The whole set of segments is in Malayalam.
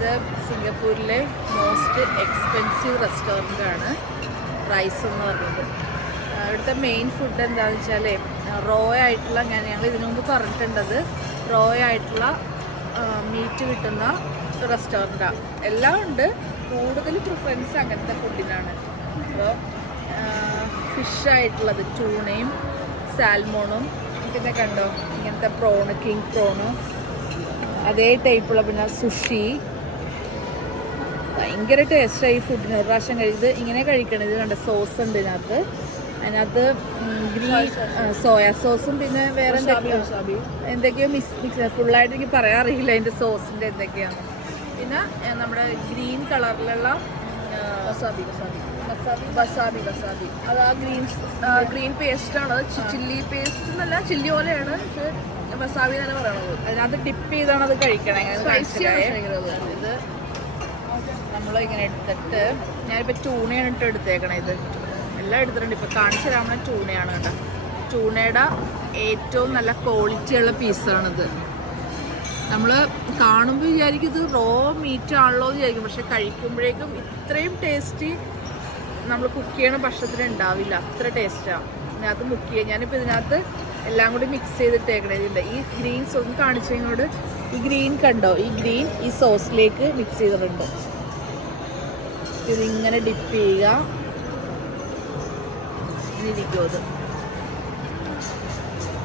ഇത് സിംഗപ്പൂരിലെ മോസ്റ്റ് എക്സ്പെൻസീവ് റെസ്റ്റോറൻ്റാണ് റൈസ് എന്ന് പറയുന്നത്. ഇവിടുത്തെ മെയിൻ ഫുഡ് എന്താണെന്ന് വെച്ചാൽ റോ ആയിട്ടുള്ള ഞങ്ങൾ ഇതിനു മുമ്പ് പറഞ്ഞിട്ടുണ്ടത് റോ ആയിട്ടുള്ള മീറ്റ് കിട്ടുന്ന റെസ്റ്റോറൻറ്റാണ്. എല്ലാം ഉണ്ട്, കൂടുതൽ പ്രിഫറൻസ് അങ്ങനത്തെ ഫുഡിനാണ്. അപ്പോൾ ഫിഷായിട്ടുള്ളത് ടൂണയും സാൽമോണും പിന്നെ കണ്ടോ ഇങ്ങനത്തെ പ്രോണ്, കിങ് പ്രോണ്, അതേ ടൈപ്പുള്ള പിന്നെ സുഷി. ഭയങ്കര ടേസ്റ്റായി ഫുഡിന്. ഒരു പ്രാവശ്യം കഴിച്ചത് ഇങ്ങനെ കഴിക്കണം. ഇത് കണ്ട സോസ് ഉണ്ട് അതിനകത്ത് ഗ്രീൻ സോയാ സോസും പിന്നെ വേറെ എന്തൊക്കെയോ മിക്സ് ഫുള്ളായിട്ട് എനിക്ക് പറയാൻ അറിയില്ല അതിൻ്റെ സോസിൻ്റെ എന്തൊക്കെയാണ്. പിന്നെ നമ്മുടെ ഗ്രീൻ കളറിലുള്ള വസാബി അത് ആ ഗ്രീൻ പേസ്റ്റാണ്. ചില്ലി പേസ്റ്റ് എന്നല്ല, ചില്ലി പോലെയാണ്. വസാബി തന്നെ പറയണത്. അതിനകത്ത് ഡിപ്പ് ചെയ്താണ് അത് കഴിക്കണം. ഇത് നമ്മളിങ്ങനെ എടുത്തിട്ട് ഞാനിപ്പോൾ ടൂണയാണ് എടുത്തേക്കണം. ഇത് എല്ലാം എടുത്തിട്ടുണ്ട്. ഇപ്പോൾ കാണിച്ചു തരാവുന്ന ടൂണയാണ് കേട്ടോ. ടൂണയുടെ ഏറ്റവും നല്ല ക്വാളിറ്റിയുള്ള പീസാണിത്. നമ്മൾ കാണുമ്പോൾ വിചാരിക്കും ഇത് റോ മീറ്റ് ആണല്ലോ എന്ന് വിചാരിക്കും. പക്ഷെ കഴിക്കുമ്പോഴേക്കും ഇത്രയും ടേസ്റ്റി നമ്മൾ കുക്ക് ചെയ്യണ ഭക്ഷണത്തിന് ഉണ്ടാവില്ല. അത്ര ടേസ്റ്റാണ് ഇതിനകത്ത് കുക്ക് ചെയ്യുക. ഞാനിപ്പോൾ ഇതിനകത്ത് എല്ലാം കൂടി മിക്സ് ചെയ്തിട്ടേക്കണേ. ഇതിൻ്റെ ഈ ഗ്രീൻ സോസ് കാണിച്ചതിനോട് ഈ ഗ്രീൻ കണ്ടോ, ഈ ഗ്രീൻ ഈ സോസിലേക്ക് മിക്സ് ചെയ്തിട്ടുണ്ട്. ഇതിങ്ങനെ ഡിപ്പ് ചെയ്യുക. ഇരിക്കും അത്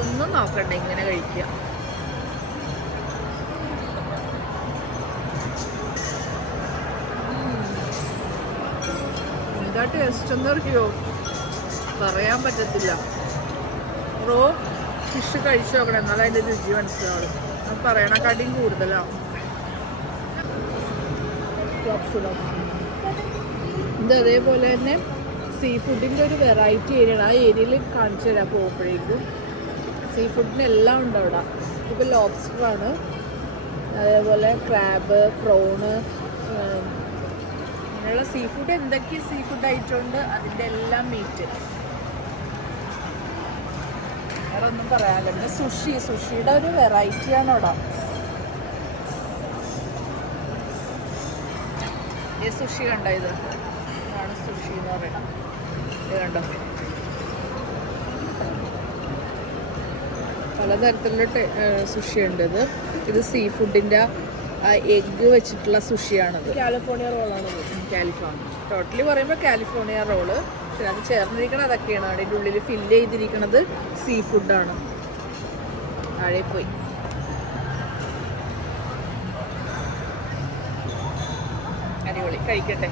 ഒന്നും നോക്കണ്ട, ഇങ്ങനെ കഴിക്കുക. എന്താ ടേസ്റ്റ് എന്ന് അറിയോ, പറയാൻ പറ്റത്തില്ല. റോ ഫിഷ് കഴിച്ചു നോക്കണം, എന്നാലും അതിൻ്റെ രുചി മനസ്സിലാവും. അത് പറയണ കടിയും കൂടുതലാണ്. ഇത് അതേപോലെ തന്നെ സീ ഫുഡിൻ്റെ ഒരു വെറൈറ്റി ഏരിയയാണ്. ആ ഏരിയയിൽ കാണിച്ചു തരാം പോകുമ്പോഴേക്കും. സീ ഫുഡിന് എല്ലാം ഉണ്ട് അവിടെ. ഇപ്പോൾ ലോബ്സ്റ്ററാണ്, അതേപോലെ ക്രാബ്, പ്രോണ്, അങ്ങനെയുള്ള സീ ഫുഡ് എന്തൊക്കെ സീ ഫുഡ് ആയിട്ടുണ്ട് അതിൻ്റെ എല്ലാം മീറ്റ്. വേറെ ഒന്നും പറയാനില്ല. പിന്നെ സുഷിയുടെ ഒരു വെറൈറ്റിയാണ് അവിടെ. ഈ സുഷി കണ്ടോ, ഇതാണ് സുഷി എന്ന് പറയുന്നത്. ഇത് കണ്ടോ, പലതരത്തിലുള്ള സുഷി ഉണ്ട്. ഇത് സീ ഫുഡിൻ്റെ എഗ്ഗ് വെച്ചിട്ടുള്ള സുഷിയാണിത്. കാലിഫോർണിയ റോളാണ്. ടോട്ടലി പറയുമ്പോൾ കാലിഫോർണിയ റോള്. പക്ഷെ അത് ചേർന്നിരിക്കണത് അതൊക്കെയാണ്. അതിൻ്റെ ഉള്ളിൽ ഫില്ല് ചെയ്തിരിക്കുന്നത് സീ ഫുഡാണ്. താഴെ പോയി അടിപൊളി. കഴിക്കട്ടെ.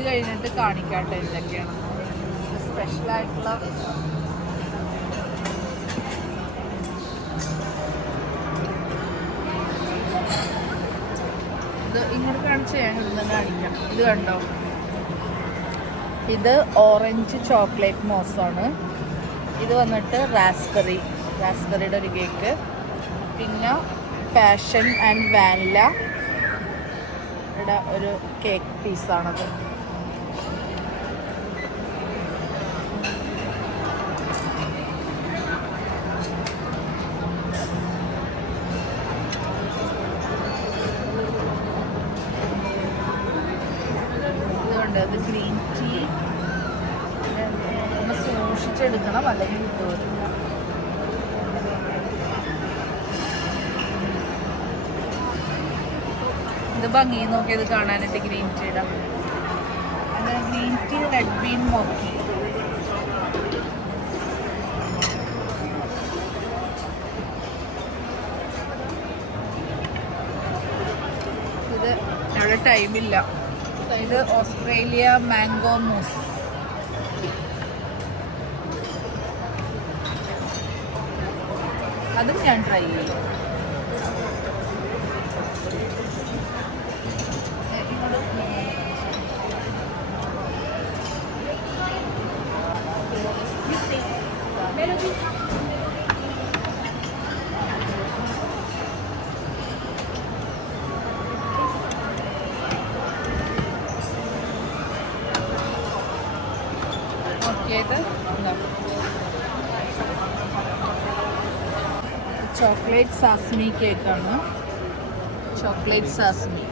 ഇത് കഴിഞ്ഞിട്ട് കാണിക്കാട്ടെ എന്തൊക്കെയാണ് സ്പെഷ്യലായിട്ടുള്ള. ഇത് ഇങ്ങോട്ട് കാണിച്ച് ഞാൻ ഇവിടുന്ന് കാണിക്കാം. ഇത് കണ്ടോ, ഇത് ഓറഞ്ച് ചോക്ലേറ്റ് മോസാണ്. ഇത് വന്നിട്ട് റാസ്ബെറിയുടെ ഒരു കേക്ക്. പിന്നെ പാഷൻ ആൻഡ് വാനില ഒരു കേക്ക് പീസാണത്. അത് ഗ്രീൻ ടീ ഒന്ന് സൂക്ഷിച്ചെടുക്കണം, അല്ലെങ്കിൽ കിട്ടുമല്ലോ. ഇത് ഭംഗി നോക്കിയത് കാണാനായിട്ട് ഗ്രീൻ ടീയുടെ. അത് ഗ്രീൻ ടീ റെഡ് ബീൻ മോക്കി. ഇത് അവിടെ ടൈമില്ല. ഇത് ഓസ്ട്രേലിയ മാംഗോ മൂസ്. അതും ഞാൻ ട്രൈ ചെയ്യും. ചോക്ലേറ്റ് സാസ്മി കേക്കാണ്. ചോക്ലേറ്റ് സാസ്മി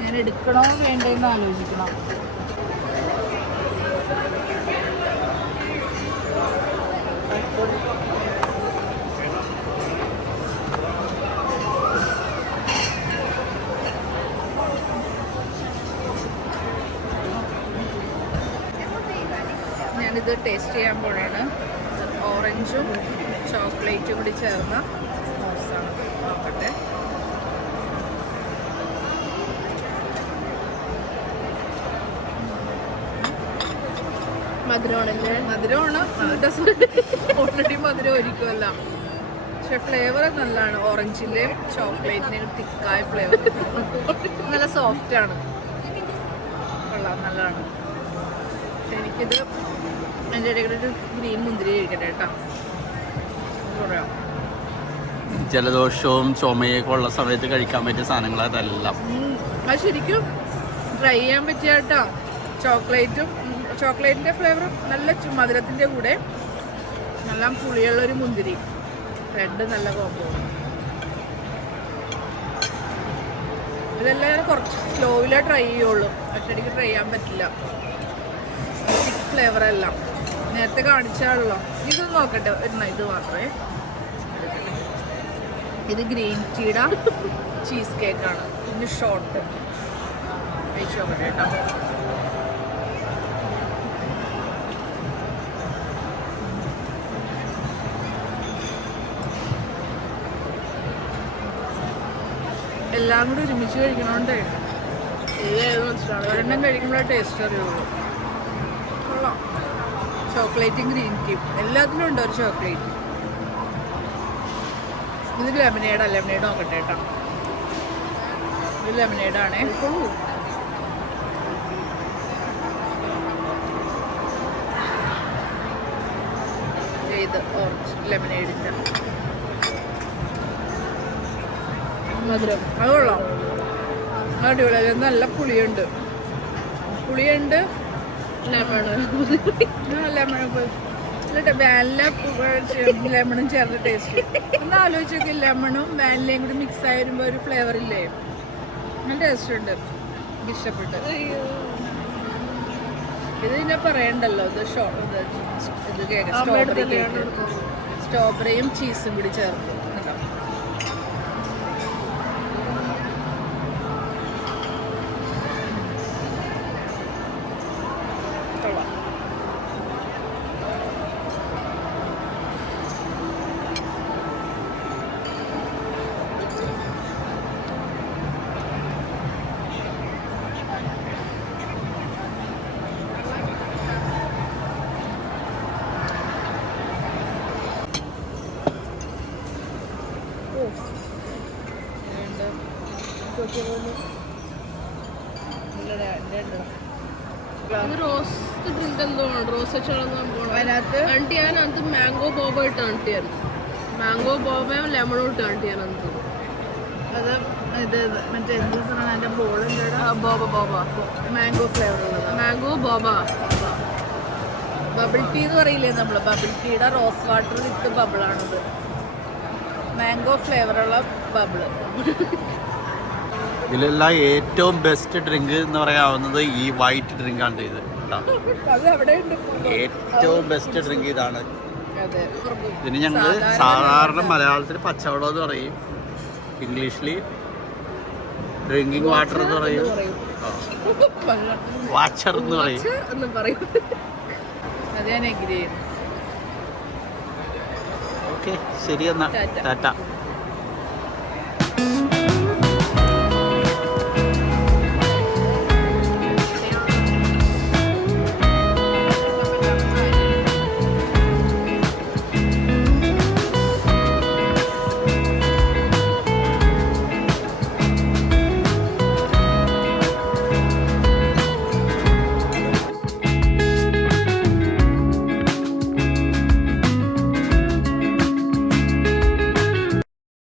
ഞാൻ എടുക്കണോ വേണ്ടെന്ന് ആലോചിക്കണം. ഞാനിത് ടേസ്റ്റ് ചെയ്യാൻ പോവാണ്. ഓറഞ്ചും ചോക്ലേറ്റും കൂടി ചേർന്ന മോസാണ്. നോക്കട്ടെ. മധുരമാണ്. ഓൾറെഡി മധുരം ഒരിക്കുമല്ല, പക്ഷെ ഫ്ലേവർ നല്ലതാണ്. ഓറഞ്ചിൻ്റെ ചോക്ലേറ്റിൻ്റെ തിക്കായ ഫ്ലേവർ, നല്ല സോഫ്റ്റ് ആണ്. കൊള്ളാം, നല്ലതാണ്. പക്ഷെ എനിക്കിത് എൻ്റെ ഇടയ്ക്ക് ഒരു ഗ്രീൻ മുന്തിരി കഴിക്കട്ടെ കേട്ടോ. ജലദോഷവും ചുമയൊക്കെ ഉള്ള സമയത്ത് കഴിക്കാൻ പറ്റിയ സാധനങ്ങൾ അതെല്ലാം. അത് ശരിക്കും ട്രൈ ചെയ്യാൻ പറ്റിയ കേട്ടോ. ചോക്ലേറ്റിൻ്റെ ഫ്ലേവർ നല്ല മധുരത്തിൻ്റെ കൂടെ നല്ല പുളിയുള്ളൊരു മുന്തിരി, റെഡ് നല്ല കോമ്പോ. ഇതെല്ലാം ഞാൻ കുറച്ച് സ്ലോയിലേ ട്രൈ ചെയ്യുള്ളൂ, ഒറ്റയടിക്ക് ട്രൈ ചെയ്യാൻ പറ്റില്ല. തിക്ക് ഫ്ലേവറെല്ലാം നേരത്തെ കാണിച്ചാണല്ലോ. ഇതൊന്നും നോക്കട്ടെ, ഇത് മാത്രമേ. ഇത് ഗ്രീൻ ടീയുടെ ചീസ് കേക്കാണ്. ഇതിന് ഷോർട്ട് കഴിച്ചു നോക്കട്ടെ കേട്ടോ. എല്ലാം കൂടി ഒരുമിച്ച് കഴിക്കണോണ്ടേ ഒരെണ്ണം കഴിക്കുമ്പോഴേ ടേസ്റ്റ് അറിയുള്ളൂ. കൊള്ളാം. ചോക്ലേറ്റും ഗ്രീൻ ടീയും എല്ലാത്തിനും ഉണ്ട് ഒരു ചോക്ലേറ്റ്. ഇത് ലെമനേഡ് നോക്കട്ടെ കേട്ടോ. ഇത് ലെമനേഡാണേ. ഇത് ഓറഞ്ച് ലെമനേഡിൻ്റെ മധുരം. അത് കൊള്ളാം, അടിപൊളി. അതിൽ നല്ല പുളിയുണ്ട്. ലെമണും ചേർന്ന ടേസ്റ്റ്. ഒന്ന് ആലോചിച്ച് നോക്കി, ലെമണും വാനിലയും കൂടി മിക്സ് ആയി വരുമ്പോൾ ഒരു ഫ്ലേവർ ഇല്ലേ, നല്ല ടേസ്റ്റ് ഉണ്ട്. ഇഷ്ടപ്പെട്ട്. ഇത് പിന്നെ പറയണ്ടല്ലോ, ഇത് കേക്ക് സ്ട്രോബെറി കേക്ക്, സ്ട്രോബെറിയും ചീസും കൂടി ചേർത്ത്. ഇത് റോസ്റ്റ് ഡ്രിങ്ക് എന്തോ ആണ്, റോസ് അതിനകത്ത് ആണ്ടി അതിനകത്ത് മാംഗോ ബോബ ഇട്ട് ആണ്ടിയായിരുന്നു. മാംഗോ ബോബയും ലെമണും ഇട്ട് ആണ്ടിയാനകത്ത്. അത് ഇത് മറ്റേ എന്താ പറയുക അതിൻ്റെ ബോളുണ്ട് ബോബ ബോബ മാംഗോ ഫ്ലേവർ ഉള്ളത്. Mango boba. ബബിൾ ടീ എന്ന് പറയില്ലേ നമ്മൾ, ബബിൾ ടീയുടെ റോസ് വാട്ടർ വിത്ത് ബബിളാണിത്. മാംഗോ ഫ്ലേവറുള്ള ബബിള്. ഇതിലെല്ലാം ഏറ്റവും ബെസ്റ്റ് ഡ്രിങ്ക് എന്ന് പറയാവുന്നത് ഈ വൈറ്റ് ഡ്രിങ്ക് ആണ് ഇത് കേട്ടോ. അത് അവിടെ ഉണ്ട്. ഏറ്റവും ബെസ്റ്റ് ഡ്രിങ്ക് ഇതാണ്. അതെ. ഇതിന് ഞങ്ങൾ സാധാരണ മലയാളത്തിൽ പച്ചവെള്ളം എന്ന് പറയും, ഇംഗ്ലീഷിൽ ഡ്രിങ്കിങ് വാട്ടർ എന്ന് പറയും, വാച്ചർ എന്ന് പറയും. എന്ന് പറയും. അത് ഞാൻ എഗ്രി ചെയ്യുന്നു. ഓക്കെ ശരി എന്നാ, ടാറ്റ.